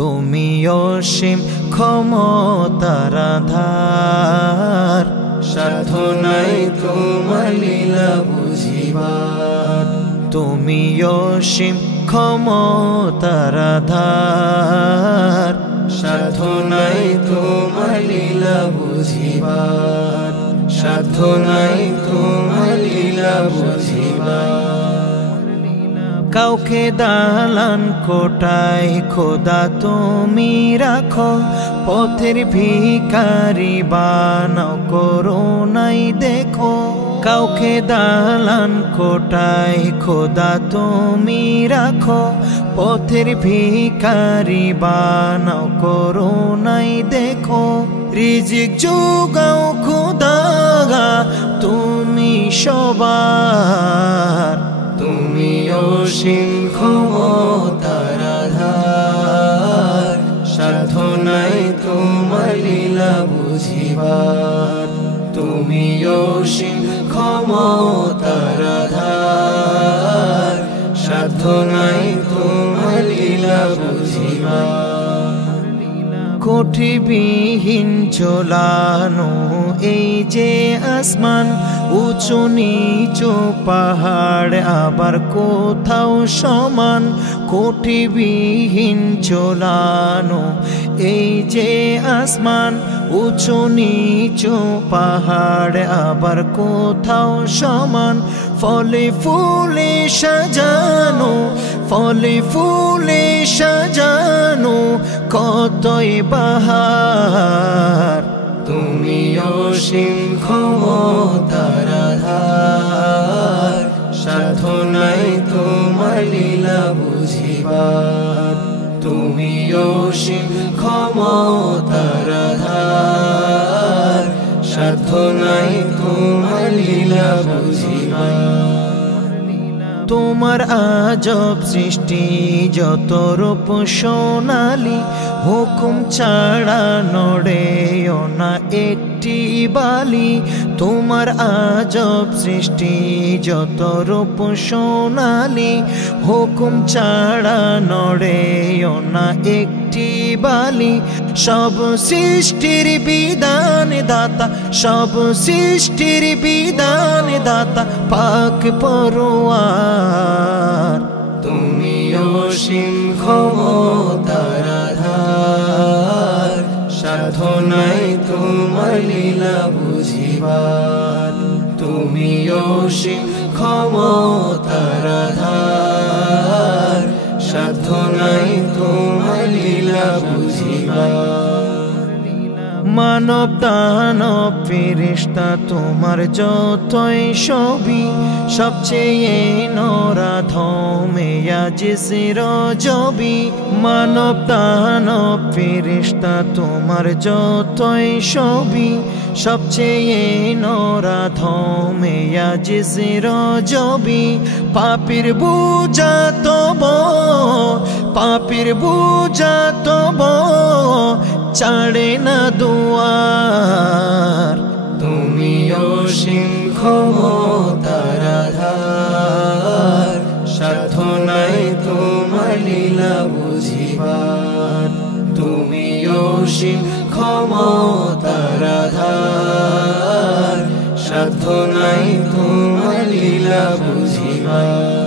তুমি অসীম ক্ষমতার আধার, সাধ্য নাই তোমার লীলা বুঝিবার। তুমি অসীম ক্ষমতার আধার, সাধ্য নাই তোমার লীলা বুঝিবার। সাধ্য নাই তোমার লীলা বুঝিবার। কাউকে দালান কোটায় খোদা তুমি রাখো, পথের ভিখারি বানাও করুণাই দেখো। কাউকে দালান কোটায় খোদা তুমি রাখো, পথের ভিখারি বানাও করুণাই দেখো। রিজিক যোগাও খোদা তুমি সবার, তুমি অসীম ক্ষমতার আধার, সাধ্য নাই তোমার লীলা বুঝিবার। তুমি অসীম ক্ষমতার আধার, সাধ্য নাই তোমার লীলা বুঝিবার। কোটিবিহীন ঝোলানো এই যে আসমান, উঁচু নিচু পাহাড় আবার কোথাও সমান। কোটিবিহীন ঝোলানো এই যে আসমান, উঁচু নিচু পাহাড় আবার কোথাও সমান। ফলে ফুলে সাজানো, ফলে ফুলে সাজানো কতই বাহার। তুমি অসীম ক্ষমতার আধার, সাধ্য নাই তোমার লীলা বুঝিবার। তুমি অসীম ক্ষমতার আধার, সাধ্য নাই তোমার লীলা বুঝিবার। তোমার আজব সৃষ্টি যত রূপ সোনালি, হুকুম ছাড়া নড়েও না একটি বালি। তোমার আজব সৃষ্টি যত রূপ সোনালি, হুকুম ছাড়া নড়েও না একটি বালি। সব সৃষ্টির বিধান দাতা, সব সৃষ্টির বিধান দাতা পাক পরোয়ার। তুমি অসীম ক্ষমতার আধার, সাধ্য নাই তোমার লীলা বুঝিবার। তুমি অসীম ক্ষমতার আধার, সাধ্য নাই তোমার লীলা বুঝিবার। মানব দানব ফেরেশতা তোমার যতই ছবি, সবচেয়ে নরাধমে আজিজের রজবি। মানব দানব ফেরেশতা তোমার যতই ছবি, সবচেয়ে নরাধমে আজিজের রজবি। পাপীর বোঝা তব, পাপীর বোঝা তব ছাড়ে না দুয়ার। তুমি অসীম ক্ষমতার আধার, সাধ্য নাই তোমার লীলা বুঝিবার। তুমি অসীম ক্ষমতার আধার, সাধ্য নাই তোমার লীলা বুঝিবার।